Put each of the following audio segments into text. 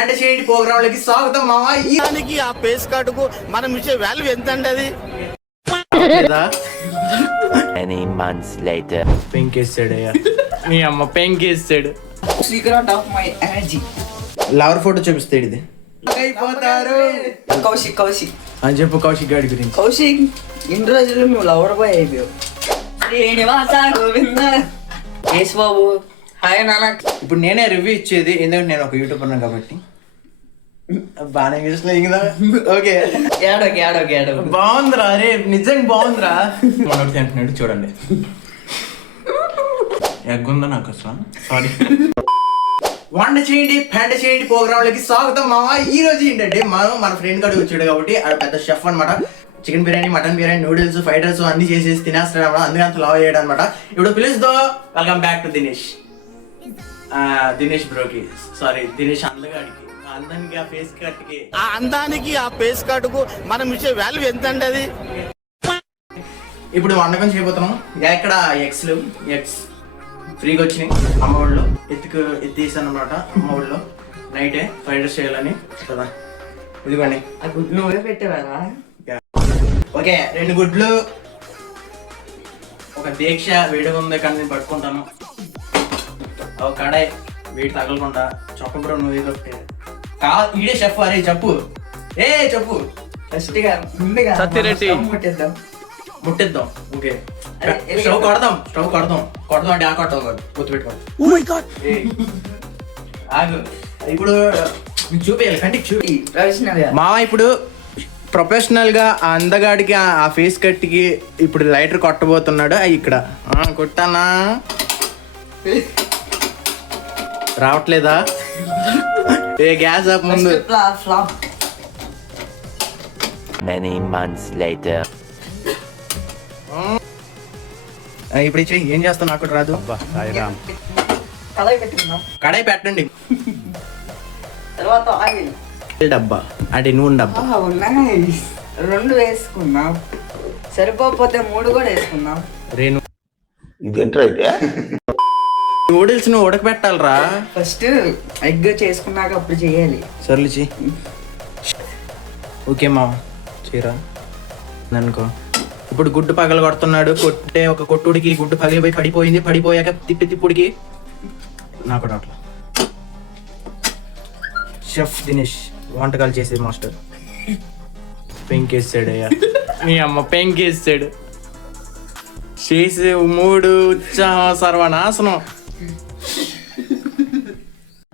పెంట చేయండి ప్రోగ్రామ్ లకి స్వాగతం మావా. ఈ దానికి ఆ ఫేస్ కార్డ్ కు మనం ఇచ్చే వాల్యూ ఎంత అండి అది? Many months later. పెంకేస్తాడు మీ అమ్మ పెంకేస్తాడు. Secret of my energy. Lover photo చూపిస్తాడు ఇది. అయిపోతారు కౌశిక్ కౌశిక్ అని చెప్పు కౌశిక్ గారి గురించి. కౌశిక్ ఇన్ని రోజులు నువ్వు లవర్ బాయ్ అయిపోయావు. శ్రీనివాస గోవింద యేసు బాబు హాయ్ నాన్న. ఇప్పుడు నేనే రివ్యూ ఇచ్చేది ఎందుకంటే నేను ఒక యూట్యూబర్ కాబట్టి. బాగా కదా. ఓకే ఏడో బాగుందిరా. అరే నిజంగా బాగుందిరా. మనోడు తింటున్నాడు చూడండి. ఎగ్గుందా నాకు అసలు. సారీ. వంట చేయండి పెంట చేయండి ప్రోగ్రామ్ లకి స్వాగతం మావా. ఈ రోజు ఏంటంటే మన ఫ్రెండ్ గారు వచ్చాడు కాబట్టి ఆడ పెద్ద షెఫ్ అనమాట. Chicken biryani, mutton biryani, noodles, fried rice అన్ని చేసేసి తినేస్తాడు అనమాట. అందుకే అంత లవ్ అయ్యాడు అనమాట. ఇప్పుడు పిలుస్తో welcome back to Dinesh. Dinesh బ్రోకి సారీ దినేష్ అందగాడికి అందానికి ఆ ఫేస్ కట్కి ఆ అందానికి ఆ ఫేస్ కార్డ్ కు మనం ఇచ్చే వాల్యూ ఎంత అండి అది? ఇప్పుడు వంటకం చేయబోతున్నాం. ఎక్కడ ఎగ్స్ ఫ్రీగా వచ్చినాయి అమ్మ వాళ్ళు ఎత్తేసాను అనమాట. అమ్మ వాళ్ళు నైటే ఫ్రైడ్ రైస్ చేయాలని కదా. ఇదిగోండి ఆ గుడ్ నువ్వే పెట్టేవారా? ఓకే 2 గుడ్లు, ఒక దీక్ష వేడిగా ఉంది కానీ నేను పట్టుకుంటాను. ఒక కడాయి వేడి తగలకుండా చొక్క బ్రో నువ్వు ఏదో ఈడే షెఫ్. అరే చెప్పు చెప్పు. ఫస్ట్ గా ముందుగా సత్యరెడ్డి. ముట్టిద్దాం. ఓకే స్టవ్ కొడదాం అంటే ఆ కొడతాం కాదు గుర్తుపెట్టుకోండి. ఆగు ఇప్పుడు చూపించాలి కంటికి చూపి మావా. ఇప్పుడు ప్రొఫెషనల్ గా ఆ అందగాడికి ఆ ఫేస్ కట్టికి ఇప్పుడు లైటర్ కొట్టబోతున్నాడు. ఇక్కడ కొట్టానా రావట్లేదా? గ్యాస్ ఆఫ్ ముందు. Many months later. ఇప్పుడు ఏం చేస్తావు నాకు కూడా రాదు. కడాయి పెట్టండి. తర్వాత ఆయిల్ డబ్బా అంటే నూనె డబ్బా. ఉన్నాయి 2 వేసుకున్నాం. సరిపోతే 3 కూడా వేసుకున్నాం. రేణు నూడిల్స్ నువ్వు ఉడకబెట్టాలరా. ఫస్ట్ ఎగ్ చేసుకున్నాక అప్పుడు చేయాలి. సర్లిచి ఓకే మా చీరా అనుకో. ఇప్పుడు గుడ్డు పగలు కొడుతున్నాడు. ఒక కొట్టుడికి గుడ్డు పగిలిపోయి పడిపోయాక తిప్పుడికి నాకు రావట్లా. షెఫ్ దినేష్ వంటకాలు చేసే మాస్టర్. పెంకేస్తాడు మీ అమ్మ పెంకేస్తాడు. చేసే 3 ఉత్సాహం సర్వనాశనం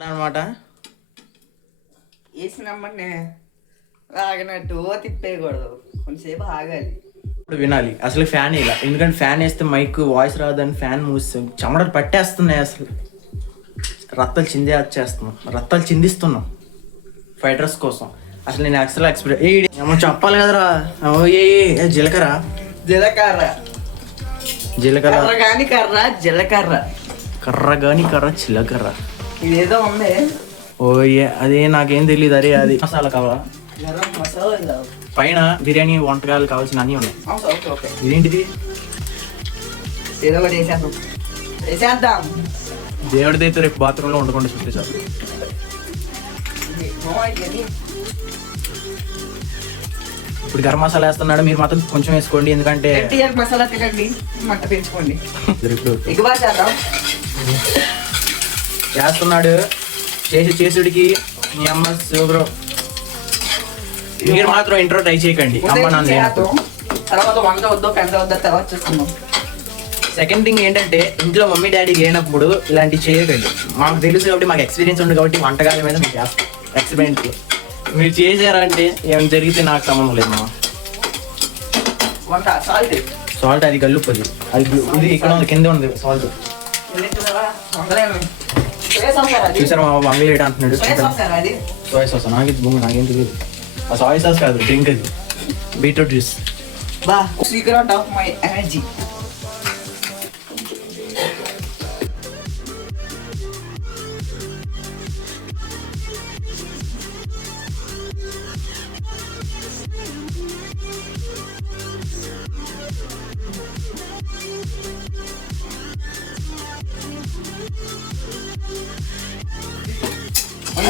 అనమాట. వేసినమ్మనే ఆగినట్టు తిప్పేయకూడదు, కొంచెంసేపు ఆగాలి. ఇప్పుడు వినాలి అసలు ఫ్యాన్ ఇలా, ఎందుకంటే ఫ్యాన్ వేస్తే మైక్ వాయిస్ రాదని ఫ్యాన్ మూస్తాం. చెమటలు పట్టేస్తున్నాయి, అసలు రక్తాలు చిందిస్తున్నాం ఫ్రైడ్ రైస్ కోసం. అసలు నేను యాక్చువల్ ఎక్స్పీరియన్స్ ఏమో చెప్పాలి కదరా. జీలకర్ర జీలకర్ర ఇదేదో ఉంది. అదే నాకేం తెలియదు. అరే అది మసాలా కావాలా? పైన బిర్యానీ వంటకాలు కావాల్సిన అన్నీ ఉన్నాయి. ఇదేంటిది? ఏదో ఒకటి వేసేద్దాం. దేవుడి అయితే రేపు బాత్రూమ్ లో వండుకుంటే చూస్తే సార్. ఇప్పుడు గరం మసాలా వేస్తున్నాడు, మీరు మాత్రం కొంచెం వేసుకోండి ఎందుకంటే మసాలా తినండి, మంట పెంచుకోండి. వేస్తున్నాడు చేసుడికి మీ అమ్మ సూపర్. మీరు మాత్రం ఇంట్రో ట్రై చేయకండి. అమ్మ నాన్న తర్వాత వంట వద్దో పెద్ద వద్దో తర్వాత చూస్తున్నాం. సెకండ్ థింగ్ ఏంటంటే ఇంట్లో మమ్మీ డాడీ లేనప్పుడు ఇలాంటివి చేయకండి. మాకు తెలుసు కాబట్టి, మాకు ఎక్స్పీరియన్స్ ఉంది కాబట్టి వంటకాల మీద మీకు చేస్తాం ఎక్స్పెరిమెంట్. మీరు చేశారంటే ఏమైనా జరిగితే నాకు సంబంధం లేదు. మా సాల్ట్ అది కలుపుది, అది ఇది ఇక్కడ ఉంది, కింద ఉంది సాల్ట్. చూసారా మా మమ్మీ లేట్ అంటున్నాడు. సోయా సాస్ నాకేం తెలియదు. ఆ సోయా సాస్ కాదు, డ్రింక్ అది, beetroot juice. Secret of my energy.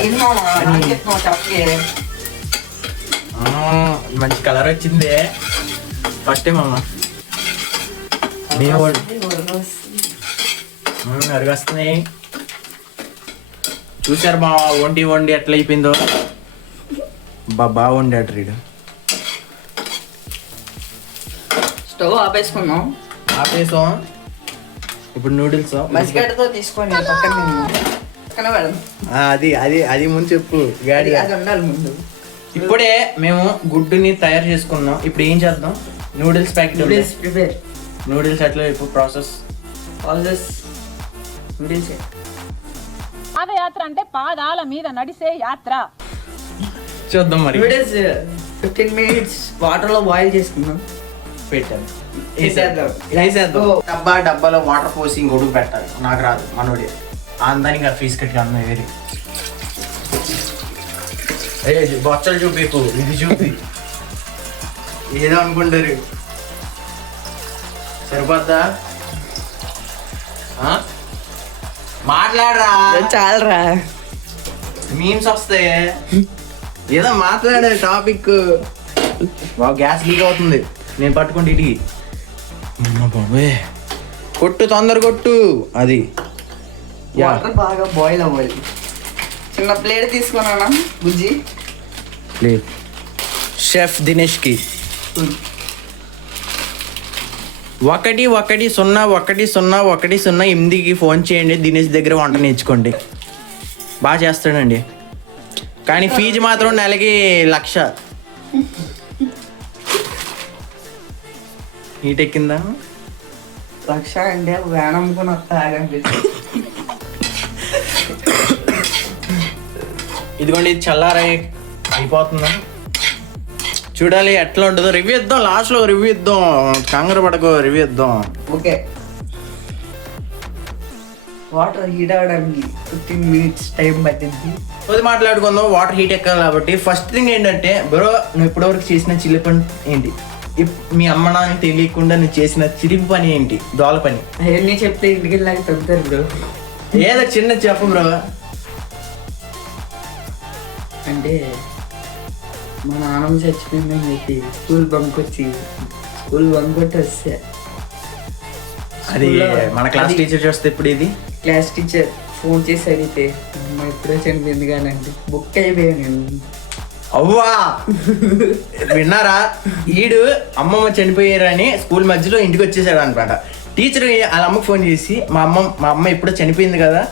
ఏంటి మామ నాకు చెప్తున్నావు చెప్పకే. మంచి కలర్ వచ్చింది ఫస్ట్ టైం అమ్మ. అరిగొస్తున్నాయి. చూసారు మా వండి వండి ఎట్లా అయిపోయిందో. బాగా వండాడు రీడు. స్టవ్ ఆపేసుకున్నాం. ఆపేసాం. ఇప్పుడు నూడిల్స్ మసిగడ్డతో తీసుకొని పక్కన పెడదాం. అది అది అది ముందు చెప్పు గాడి. అది ఉండాలి ముందు. ఇప్పుడే మేము గుడ్డుని తయారు చేసుకున్నాం. ఇప్పుడు ఏం చేద్దాం? Noodles packet. ప్రిపేర్ నూడిల్స్ ఎట్లా ఇప్పుడు ప్రాసెస్ నూడిల్స్. పాదయాత్ర అంటే పాదాల మీద నడిసే యాత్ర. చూద్దాం మరి. నూడిల్స్ 15 minutes వాటర్లో బాయిల్ చేసుకున్నాం. పెట్టాను. వేసేద్దాం. డబ్బాలో వాటర్ పోసి ఇంకొడుకు పెట్టాలి. నాకు రాదు మనోడి అందానికి ఫీజు కట్టి అన్న వేరే బొచ్చలు చూపేకు ఇది చూపి ఏదో అనుకుంటారు. సరిపోద్దా? మాట్లాడరా. చాలరా మీమ్స్ వస్తాయి. ఏదో మాట్లాడే టాపిక్. గ్యాస్ లీక్ అవుతుంది. నేను పట్టుకుంటే ఇటు బాబే కొట్టు, తొందర కొట్టు. అది వాటర్ బాగా బాయిల్ అవ్వాలి. చిన్న ప్లేట్ తీసుకున్నానా బుజ్జి? ప్లేట్. షెఫ్ దినేష్ కి 1-1-0-1-0-1-0-8కి ఫోన్ చేయండి. దినేష్ దగ్గర వంట నేర్చుకోండి. బాగా చేస్తాడండి. కానీ ఫీజు మాత్రం నెలకి 1,00,000. హీట్ ఎక్కిందా? 1,00,000 అంటే వ్యాన్ అమ్ముకుని వస్తా. ఇదిగోండి ఇది చల్లారై అయిపోతుందా? చూడాలి ఎట్లా ఉంటుందో. రివ్యూ ఇద్దాం. లాస్ట్లో రివ్యూ ఇద్దాం. కంగారు పడకు, రివ్యూ ఇద్దాం. ఓకే. వాటర్ హీట్ అవ్వడానికి 15 minutes టైం పట్టింది. కొద్ది మాట్లాడుకుందాం. వాటర్ హీట్ ఎక్కాలి కాబట్టి ఫస్ట్ థింగ్ ఏంటంటే, బ్రో నువ్వు ఇప్పటివరకు చేసిన చిల్లి పని ఏంటి? మీ అమ్మ నాన్న తెలియకుండా నువ్వు చేసిన చిరిపి పని ఏంటి? దోల పని. అవన్నీ చెప్తే ఇంటికి వెళ్ళాక తగ్గుతారు బ్రో. ఏదో చిన్న చెప్పు బ్రో. అంటే మా నాన్నమ్మ చచ్చిపోయిందని చెప్పి స్కూల్ బంక్ కొట్టి వస్తే అది మన క్లాస్ టీచర్ చూస్తే ఇప్పుడు ఇది క్లాస్ టీచర్ ఫోన్ చేసి అడిగితే అమ్మ ఎప్పుడో చనిపోయింది కానీ అంటే బుక్ అయిపోయాను నేను. అవ్వా విన్నారా? ఈడు అమ్మమ్మ చనిపోయారని స్కూల్ మధ్యలో ఇంటికి వచ్చేసాడు అనమాట. టీచర్ వాళ్ళ అమ్మకు ఫోన్ చేసి మా అమ్మ ఎప్పుడో చనిపోయింది కదా,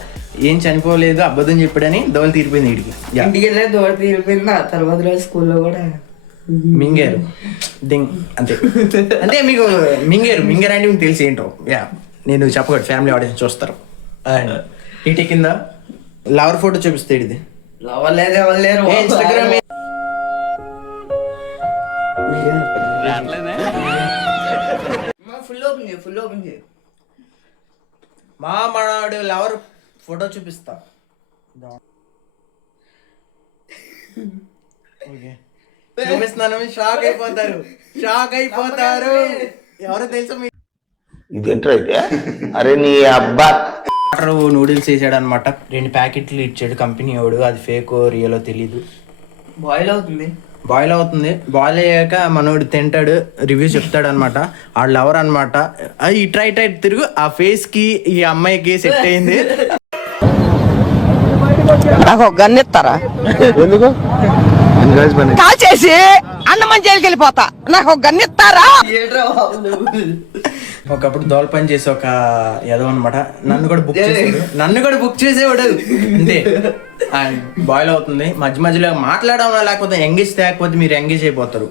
ఏం చనిపోలేదు అబద్ధం చెప్పాడని దోలు తీరిపోయింది వీడికి. ఇంటికి వెళ్ళే దోడ తీరిపోయింది. ఆ తర్వాత రోజు స్కూల్లో కూడా మింగారు దింగ్ అంతే. అంటే మీకు మింగారు అంటే మీకు తెలిసి ఏంటో. నేను చెప్పకూడదు, ఫ్యామిలీ ఆడియన్స్ చూస్తారు. హీట్ కింద లవర్ ఫోటో చూపిస్తాడు. ఇది లవ్వలేదు ఎవరు ఇన్స్టాగ్రామ్. ఫుల్ ఓపెన్ చేయి. మా మనవాడు లవర్ ఫోటో చూపిస్తా. చూపిస్తున్నాను. షాక్ అయిపోతారు. ఎవరో తెలుసా మీకు? ఇదేంటైతే అరే నీ అబ్బా వాటర్ నూడిల్స్ వేసాడు అనమాట. 2 ప్యాకెట్లు ఇచ్చాడు కంపెనీ వాడు. అది ఫేకో రియలో తెలీదు. బాయిల్ అవుతుంది. బాయిల్ అయ్యాక మనోడు తింటాడు, రివ్యూ చెప్తాడు అనమాట. ఆ లవర్ అనమాట. ఇట్రా తిరుగు. ఆ ఫేస్ కి ఈ అమ్మాయికి సెట్ అయింది. నాకు గన్నెత్తారా? ఎందుకు కాల్ చేసి అన్నమని జైలుకి వెళ్ళిపోతా. నాకు గన్నెత్తారా? ఒకప్పుడు దోల పని చేసి ఒక ఏదో అనమాట. నన్ను కూడా బుక్ చేసేవాడు. అంతే. బాయిల్ అవుతుంది. మధ్యలో మాట్లాడడం లేకపోతే ఎంగేజ్ తేకపోతే మీరు ఎంగేజ్ అయిపోతారు.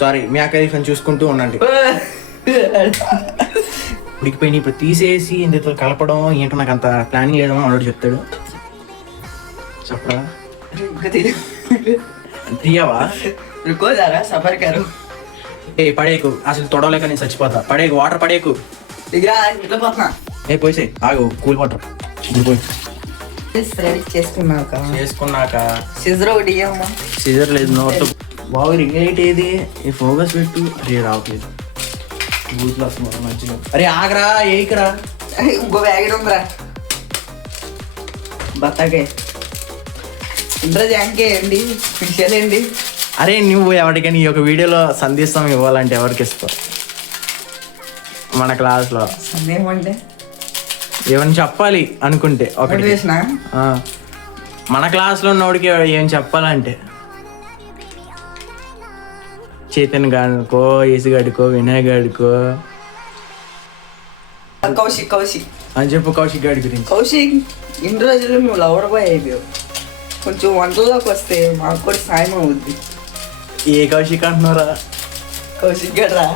సారీ మీ అక్క చూసుకుంటూ ఉండండి. ఉడికిపోయి ఇప్పుడు తీసేసి ఇందులో కలపడం ఏంటో నాకు అంత ప్లానింగ్ లేదో అన్నాడు. చెప్తాడు. చెప్పరా? తీయవా? సఫర్ కారు పడేకు. అసలు తొడవలేక నేను చచ్చిపోతా. పడేకు. వాటర్ పడేకు. పోసే ఆగు. కూల్ వాటర్ చేసుకున్నాక సిజర్ లేదు నోట్. బాగా రింగ్ ఏది? ఈ ఫోకస్ పెట్టు. అరే రావట్లేదు. బూత్లో వస్తుంది మంచిగా. అరే ఆగరా. ఏకరా. ఇంకో బ్యాగ్ ఉందిరా. బత్తాకాయ ఇంద్ర జాంకే అండి స్పెషల్ ఏంటి అరే నువ్వు ఎవరికైనా ఈ యొక్క వీడియోలో సందేశం ఇవ్వాలంటే ఎవరికి ఇస్తావు? మన క్లాస్లో సందేహం అంటే ఏమని చెప్పాలి అనుకుంటే ఒకటి మోటివేషన్ మన క్లాస్లో ఉన్నోడికి ఏం చెప్పాలంటే చేతన్ గాడికో ఏసు గాడికో వినయ్ గాడికో కౌశిక్ అని చెప్పు కౌశిక్ గాడి గురించి. కౌశిక్ ఇన్ని రోజులు నువ్వు లవర్ బాయ్ అయిపోయావు. కొంచెం వంటల్లోకి వస్తే మాకు కూడా సాయం అవుద్ది. ఏ కౌశిక్ అంటున్నారా? కౌశిక్ గడ్రా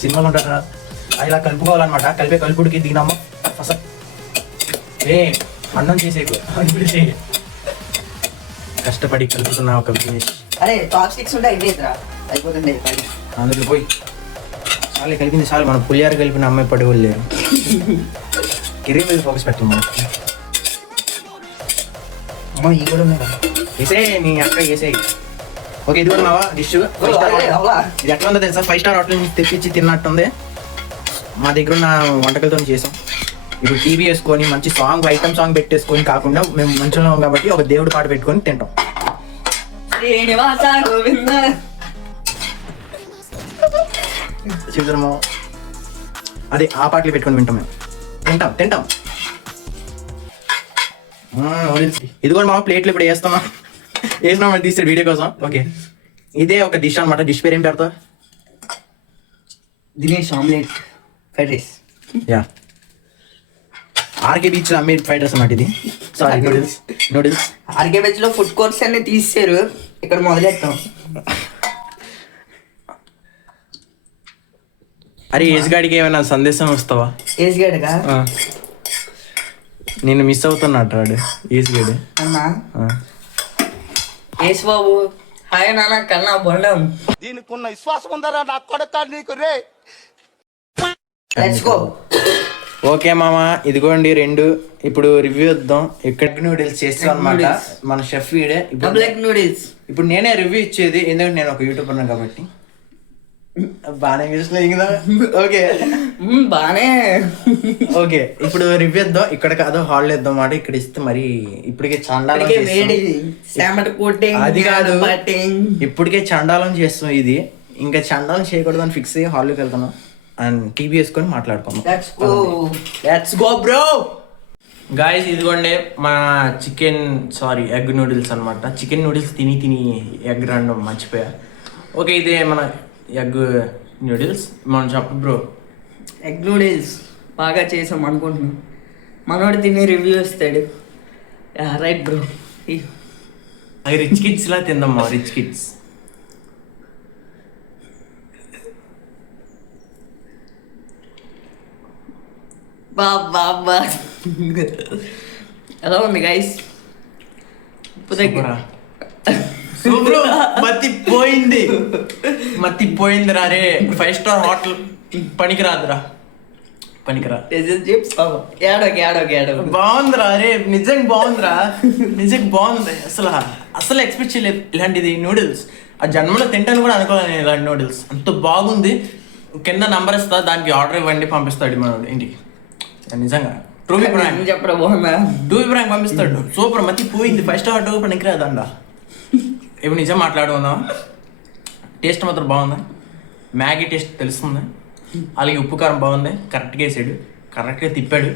సినిమాలు ఉంటారా ఇలా కలుపుకోవాలన్నమాట. కలిపే కలుపుడికి దిగినామా అసలు ఏ అన్నం చేసేకు కష్టపడి కలుపుతున్నా ఒక ఫినిష్. అరే టాప్ స్టిక్స్ ఉంటే అయిపోతుందిరా అయిపోతుంది. అందులో పోయి చాలు కలిపింది చాలు. మనం పులియారు కలిపిన అమ్మాయి పడేవాళ్ళు లేరు. కెరీర్ మీద ఫోకస్ పెట్టాం మనం. అమ్మ ఈ కూడా ఉన్నాయి కదా వేసే నీ అక్క వేసేయి. ఓకే ఇది కూడా మావా డిష్. ఇది ఎట్లా ఉందో తెలుసా? 5 స్టార్ హోటల్ నుంచి తెప్పించి తిన్నట్టుంది. మా దగ్గర ఉన్న వంటకాలతో చేసాం. ఇప్పుడు టీవీ వేసుకొని మంచి సాంగ్ ఐటమ్ సాంగ్ పెట్టేసుకొని కాకుండా మేము మంచిగా ఉన్నాం కాబట్టి ఒక దేవుడు పాట పెట్టుకొని తింటాం. శ్రీనివాస గోవింద చూద్దాము అదే ఆ పాటలు పెట్టుకొని వింటాం. మేము తింటాం. ఇది కూడా మా ప్లేట్లు ఇప్పుడు వేసినాం తీస్తాడు వీడియో కోసం. ఓకే ఇదే ఒక డిష్ అనమాట. డిష్ పేరు ఏం పెడతావు? Dinesh omelette fried rice. Yeah RK beach అమ్మే ఫ్రైడ్ రైస్ అన్నమాట ఇది. సారీ నూడిల్స్ ఆర్కే బెచ్ లో ఫుడ్ కోర్ట్స్ అన్ని తీసారు. ఇక్కడ మొదలెట్టాం. అరే ఏజ్ గాడికి ఏమైనా సందేశం వస్తావా? ఏజ్ గడ్గా నేను మిస్ అవుతున్నట్టు వాడు ఏజ్ గడి. అన్నా ఏసు బాబు హాయ్ నాన్న కన్నా బొండం. దీనికి ఉన్న విశ్వాసం ఉందరా నా కొడతా నీకు రే. Let's go. ఓకే మామ ఇదిగోండి 2. ఇప్పుడు రివ్యూ వద్దాం. ఇక్కడ నూడిల్స్ చేస్తాం అనమాట. మన షెఫ్ వీడే. Double egg noodles. ఇప్పుడు నేనే రివ్యూ ఇచ్చేది ఎందుకంటే నేను ఒక యూట్యూబర్ కాబట్టి. బాగానే కదా. ఓకే బానే. ఓకే ఇప్పుడు రివ్యూ ఇద్దాం. ఇక్కడ కాదు హాల్లో ఇద్దాం మాట. ఇక్కడ ఇస్తే మరి ఇప్పటికే చండాలం అది కాదు ఇప్పటికే చండాలం చేస్తాం. ఇది ఇంకా చండాలం చేయకూడదు అని ఫిక్స్ అయ్యి హాల్లోకి వెళ్తున్నాం అండ్ టీవీ వేసుకొని మాట్లాడుకుందాం. Let's go bro. గాయస్ ఇదిగోండి మా ఎగ్ నూడిల్స్ అనమాట. చికెన్ నూడిల్స్ తిని ఎగ్ రాండం మర్చిపోయా. ఓకే ఇదే మన ఎగ్ నూడిల్స్. మనం చెప్పు బ్రో. ఎగ్ నూడిల్స్ బాగా చేసాం అనుకుంటున్నాం. మనోడు తిని రివ్యూ ఇస్తాడు. Right bro. అవి రిచ్ కిడ్స్ లా తిందమ్మా. రిచ్ కిడ్స్ బాబా ఎలా ఉంది గైస్? సూపర్. మత్తి పోయిందిరా రే. 5 స్టార్ హోటల్ పనికిరాదురా. బాగుందిరా రే. నిజంగా బాగుంది. అసలు ఎక్స్పెక్ట్ చేయలేదు ఇలాంటిది నూడిల్స్. ఆ జన్మలో తింటాను కూడా అనుకోవాలి నేను ఇలాంటి నూడిల్స్. అంత బాగుంది. కింద నంబర్ ఇస్తా, దానికి ఆర్డర్ ఇవ్వండి పంపిస్తాడు మనోడు ఇంటికి. నిజంగా ట్రూ అభిప్రాయం చెప్పరా బాగుందా? ట్రూ అభిప్రాయం పంపిస్తాడు. సూపర్. మత్తి పోయింది. 5 స్టార్ హోటల్ పనికిరాదండా. ఇప్పుడు నిజం మాట్లాడుకుందాం. టేస్ట్ మాత్రం బాగుంది. మ్యాగీ టేస్ట్ తెలుస్తుంది. అలాగే ఉప్పు కారం బాగుంది. కరెక్ట్గా వేసాడు. కరెక్ట్గా తిప్పాడు.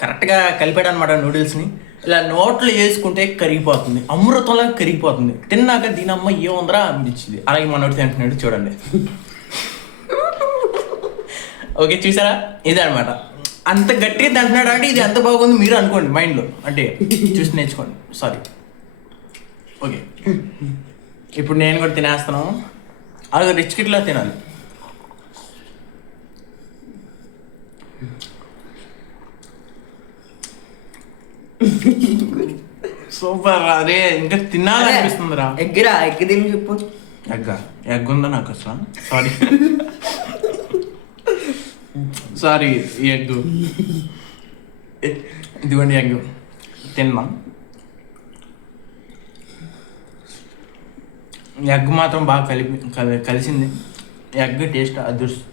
కరెక్ట్గా కలిపాడు అనమాట నూడిల్స్ని. ఇలా నోట్లో వేసుకుంటే కరిగిపోతుంది. అమృతంలా కరిగిపోతుంది. తిన్నాక దీనమ్మ ఏముందరా అనిపించింది. అలాగే మనోడు తింటున్నాడు చూడండి. ఓకే చూసారా? ఇదే అనమాట. అంత గట్టిగా తింటున్నాడు అంటే ఇది ఎంత బాగుంది మీరు అనుకోండి మైండ్లో. అంటే చూసి నేర్చుకోండి. సారీ. ఓకే ఇప్పుడు నేను కూడా తినేస్తాను. అలాగే రిచ్ కిడ్లా తినాలి. సూపర్. అరే ఇంకా తినాలనిపిస్తుందిరా. ఎగ్ తిని చెప్పు. ఎగ్ ఉందా నాకు అసలు? Sorry egg. ఇదిగోండి ఎగ్ తిన్నా. ఎగ్ మాత్రం బాగా కలిసింది. ఎగ్ టేస్ట్ అదృష్టం.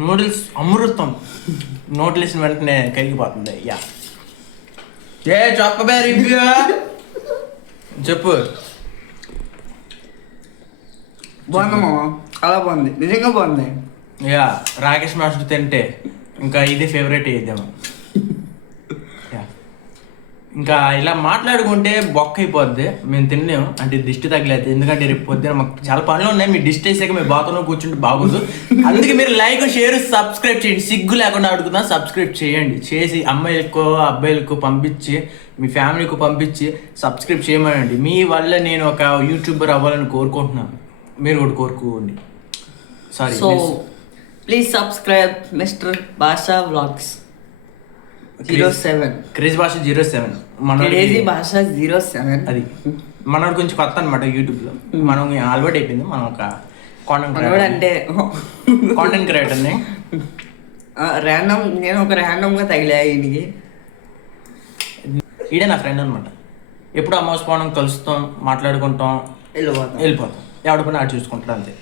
నూడిల్స్ అమృతం. నోట్లేసిన వెంటనే కరిగిపోతుంది. యా ఏ చెప్పబే రివ్యూ చెప్పు. బాగుంది మామ, చాలా బాగుంది, నిజంగా బాగుంది. యా రాకేష్ మాస్టర్ తింటే ఇంకా ఇది ఫేవరెట్ అయ్యేదేమో. ఇంకా ఇలా మాట్లాడుకుంటే బొక్క అయిపోద్ది, మేము తినలేము అంటే దిష్టి తగిలేదు. ఎందుకంటే రేపు పొద్దున మాకు చాలా పనులు ఉన్నాయి, మీరు దిష్టి వేసాక మీ బాత్రూంలో కూర్చుంటే బాగోదు. అందుకే మీరు లైక్ షేర్ సబ్స్క్రైబ్ చేయండి. సిగ్గు లేకుండా అడుగుతున్నా, సబ్స్క్రైబ్ చేయండి. చేసి అమ్మాయిలకు అబ్బాయిలకు పంపించి మీ ఫ్యామిలీకి పంపించి సబ్స్క్రైబ్ చేయమనండి. మీ వల్ల నేను ఒక యూట్యూబర్ అవ్వాలని కోరుకుంటున్నాను, మీరు కూడా కోరుకోండి. Sorry. So please subscribe mister భాషా వ్లాగ్స్ 07. క్రేజ్ భాష 07. క్రేజీ భాష 07. అది మనోడు కొంచెం కొత్త అనమాట యూట్యూబ్ లో. మనం అలవాటు అయిపోయింది. మనం ఒక అంటే కాంటెంట్ క్రియేటర్ని. ర్యాండమ్, నేను ఒక ర్యాండమ్ గా తగిలా ఈయనకి. ఈడే నా ఫ్రెండ్ అనమాట. ఎప్పుడు అమావాస్య కలుస్తాం, మాట్లాడుకుంటాం, వెళ్ళిపోతాం. ఎవడ పని ఆడు చూసుకుంటాడు అంతే.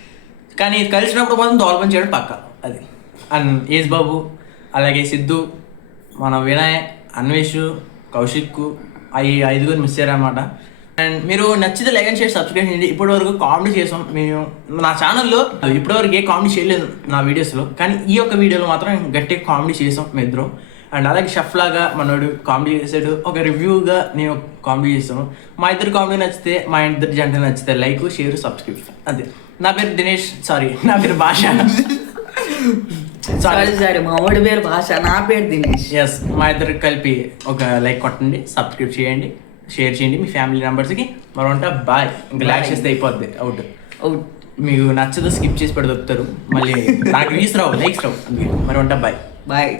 కానీ కలిసినప్పుడు మాత్రం దోల్పని చేయడం పక్క. అది అండ్ ఏజ్ బాబు, అలాగే సిద్ధు, మన వినయ్, అన్వేష్, కౌశిక్, ఈ 5 మిస్ అయ్యారన్నమాట. అండ్ మీరు నచ్చితే లైక్ అండ్ షేర్ సబ్స్క్రైబ్ చేయండి. ఇప్పటి వరకు కామెడీ చేసాం మేము నా ఛానల్లో. ఇప్పటివరకు ఏ కామెడీ చేయలేదు నా వీడియోస్లో, కానీ ఈ యొక్క వీడియోలో మాత్రం గట్టిగా కామెడీ చేసాం మీ ఇద్దరం. అండ్ అలాగే షెఫ్ లాగా మనోడు కామెడీ చేసాడు, ఒక రివ్యూగా నేను కామెడీ చేసాను. మా ఇద్దరు కామెడీ నచ్చితే, మా ఇద్దరు జంట నచ్చితే లైక్ షేర్ సబ్స్క్రైబ్ అంతే. నా పేరు దినేష్, సారీ నా పేరు భాష. సారీ మా వాడి పేరు భాష, నా పేరు దినేష్. ఎస్, మా ఇద్దరికి కలిపి ఒక లైక్ కొట్టండి, సబ్స్క్రైబ్ చేయండి, షేర్ చేయండి మీ ఫ్యామిలీ మెంబర్స్కి. మరి ఉంటా బాయ్. ఇంకా లైక్ చేస్తే అయిపోద్ది, అవుట్. మీకు నచ్చదు స్కిప్ చేసి పెడతారు, మళ్ళీ నాకు వ్యూస్ రావు, లైక్స్ రావు. అందుకే మరి ఉంటా బాయ్. బాయ్.